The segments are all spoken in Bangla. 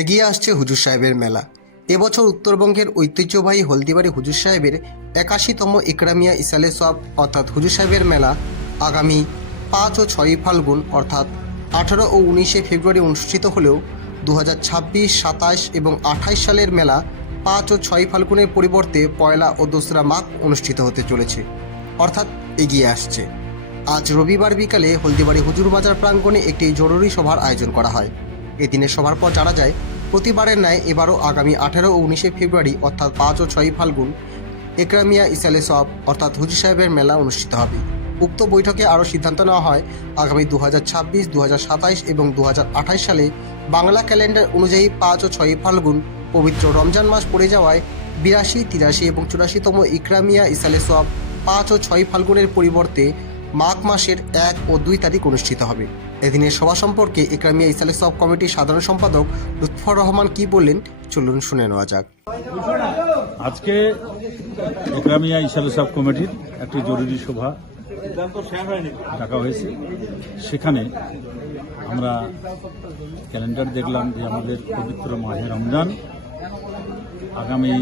এগিয়ে আসছে হুজুর সাহেবের মেলা। এবছর উত্তরবঙ্গের ঐতিহ্যবাহী হলদিবাড়ি হুজুর সাহেবের একাশিতম ইকরামিয়া ইসালে সব, অর্থাৎ হুজুর সাহেবের মেলা, আগামী পাঁচ ও ছয়ই ফাল্গুন, অর্থাৎ আঠারো ও উনিশে ফেব্রুয়ারি অনুষ্ঠিত হলেও দু হাজার ছাব্বিশ, সাতাশ এবং আঠাইশ সালের মেলা পাঁচ ও ছয় ফাল্গুনের পরিবর্তে পয়লা ও দোসরা মাঘ অনুষ্ঠিত হতে চলেছে, অর্থাৎ এগিয়ে আসছে। আজ রবিবার বিকালে হলদিবাড়ি হুজুর বাজার প্রাঙ্গণে একটি জরুরি সভার আয়োজন করা হয়। এদিনের সবার পর জানা যায়, প্রতিবারের ন্যায় এবারও আগামী আঠেরো ও উনিশে ফেব্রুয়ারি, অর্থাৎ পাঁচ ও ছয়ই ফাল্গুন, একরামিয়া ইসালে সব, অর্থাৎ হুজি সাহেবের মেলা অনুষ্ঠিত হবে। উক্ত বৈঠকে আরও সিদ্ধান্ত নেওয়া হয়, আগামী দু হাজার ছাব্বিশ সাতাইশ এবং দু হাজার আঠাইশ সালে বাংলা ক্যালেন্ডার অনুযায়ী পাঁচ ও ছয়ই ফাল্গুন, পবিত্র রমজান মাস পড়ে যাওয়ায় বিরাশি, তিরাশি এবং চুরাশিতম ইকরামিয়া ইসালে সব পাঁচ ও ছয় ফাল্গুনের পরিবর্তে মাঘ মাসের এক ও দুই তারিখ অনুষ্ঠিত হবে। এদিনের সভা সম্পর্কে ইকরামিয়া ইসালে সব কমিটির সাধারণ সম্পাদক লুৎফর রহমান কি বললেন, চলুন শুনে নেওয়া যাক। আজকে একরামিয়া ইশাল সব কমিটির একটি জরুরি সভা ডাকা হয়েছে। সেখানে আমরা ক্যালেন্ডার দেখলাম যে আমাদের পবিত্র মাহে রমজান। আগামী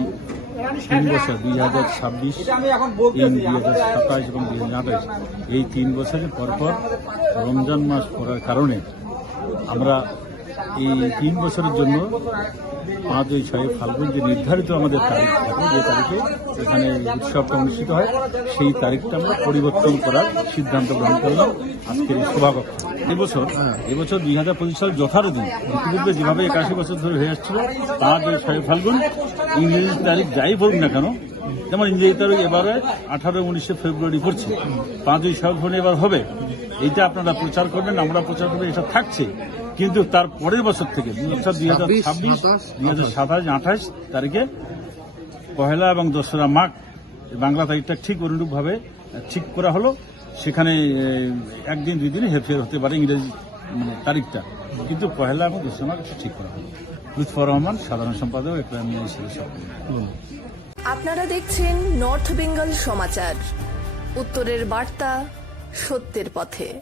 তিন বছর, দুই হাজার ছাব্বিশ, তিন, দুই হাজার সাতাশ এবং দুই হাজার আঠাশ। এই তিন বছরের পরপর রমজান মাস পড়ার কারণে আমরা এই তিন বছরের জন্য পাঁচ ওই ছয় ফাল্গুন যে নির্ধারিত আমাদের তারিখ থাকে যে তারিখে এখানে উৎসবটা অনুষ্ঠিত হয়, সেই তারিখটা আমরা পরিবর্তন করার সিদ্ধান্ত গ্রহণ করলাম আজকের এই সভাকক্ষে। এবছর এবছর দুই হাজার পঁচিশ সাল যথারীতি, ইতিপূর্বে যেভাবে একাশি বছর ধরে হয়ে আসছিল পাঁচ ওই ছয় ফাল্গুন ইংরেজি তারিখ যাই পড়ুক না কেন, যেমন ইংরেজি তারিখ এবারে আঠারো উনিশে ফেব্রুয়ারি পড়ছে, পাঁচই ছয় এবার হবে এইটা আপনারা প্রচার করবেন আমরা প্রচার করবেন এটা থাকছে। কিন্তু তার পরের বছর থেকে দুই হাজার ছাব্বিশ দুই হাজার সাতাশ আঠাশ তারিখে পহেলা এবং দোসরা মাঘ বাংলা তারিখটা ঠিক অনুরূপভাবে ঠিক করা হলো। সেখানে একদিন দুই দিন হেরফের হতে পারে ইংরেজি মানে তারিখটা। কিন্তু পহেলা এবং দোসরা মাঘ এটা ঠিক করা হলো। লুৎফর রহমান সাধারণ সম্পাদক হিসেবে আপনারা দেখছেন নর্থ বেঙ্গল সমাচার। উত্তরের বার্তা সত্যের পথে।